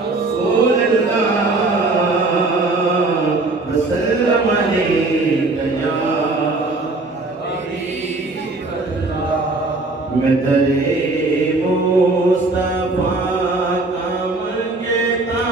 رسول اللہ وسلم علیک یا حبیب اللہ میں تیرے مصطفیٰ کا منگتا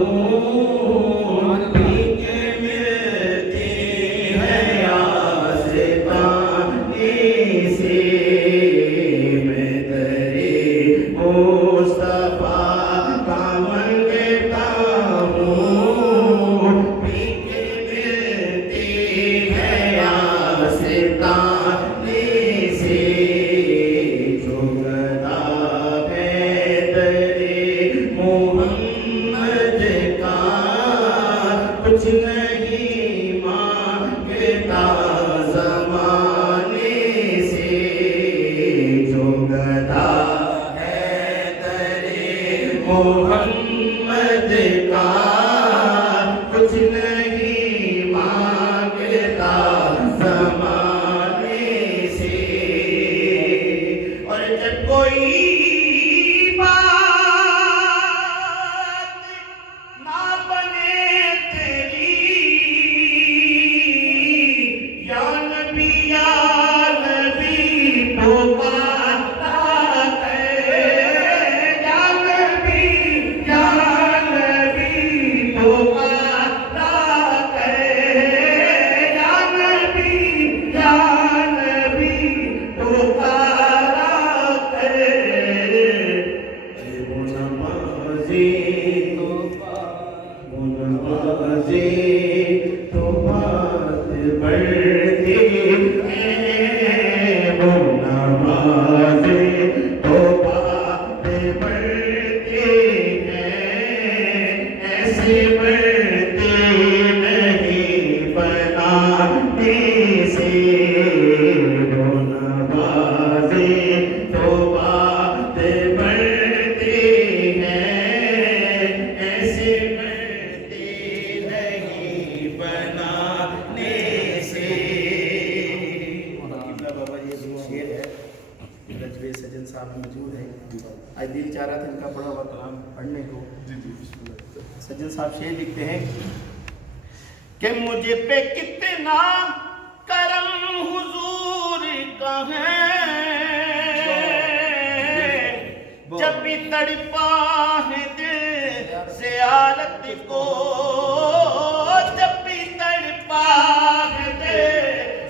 ہوں کہ ملتی ہے آستانے سے میں تیرے مصطفیٰ کا منگتا ہوں کہ ملتی ہے آستانے سے جو گدا ہے تیرے محمد کا کچھ نہیں مانگتا زمانے سے جو گدا ہے تیرے محمد کا کچھ نہیں مانگتا زمانے سے اور جب کوئی بات نہ بنے تیری یا نبی پکارتا ہے یا نبی پکارتا ہے یا نبی پکارتا ہے وہ نمازی تو بات بڑھتی ہے وہ نمازی تو بات بڑھتی ہے ایسے بڑھتی نہیں بنانے سے وہ نمازی تو بات بڑھتی ہے ایسے بڑھتی نہیں بنانے سے قبلہ بابا یہ شعر ہے رجوے سجن صاحب موجود ہیں آج دل چاہ رہا تھا ان کا پڑھا ہوا کلام پڑھنے کو سجن صاحب شعر لکھتے ہیں کہ مجھے پہ کتنا کرم حضور کا ہے جب بھی تڑپا ہے دل زیارت کو جب بھی تڑپا ہے دل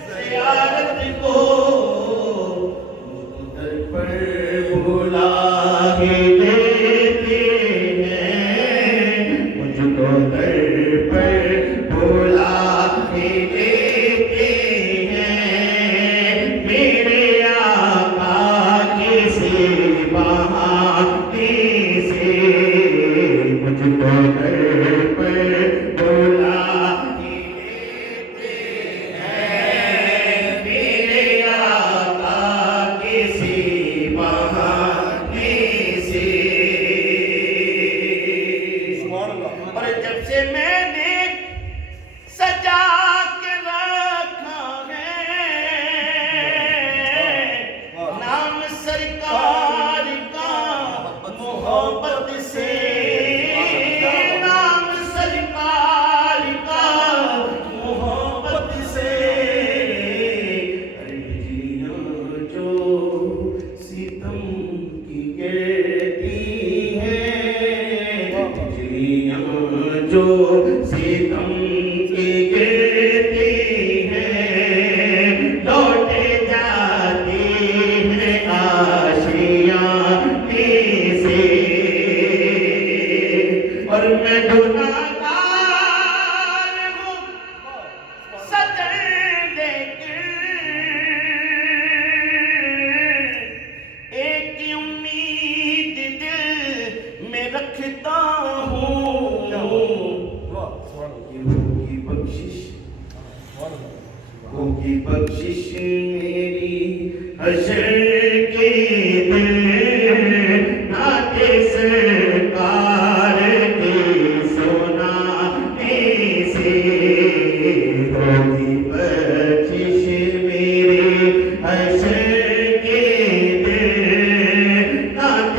زیارت کو در پر بھلا ہی دیتے ہیں مجھ کو در پر بھلا ہی دیتے ہیں میرے آقا کسی بہانے سے مجھ کو در پر بھلا ہی دیتے ہیں میرے آقا کسی بہانے سے اور جب سے میں نے سجا کے رکھا ہے نام سرکار کا محبت سے نام سرکار کا محبت سے ارجیاں جو ستم کی گرتی ہیں ارجیاں جو ستم کی گرتی ہیں لوٹے جاتی ہیں آشیانے سے اور میں گناہگار ہوں سجن دے کر ایک امید دل میں رکھتا ہوں ہوگی بخشش میری حشر کے دن نعت سرکار کی سنانے سے ہوگی بخشش میری حشر کے دن نعت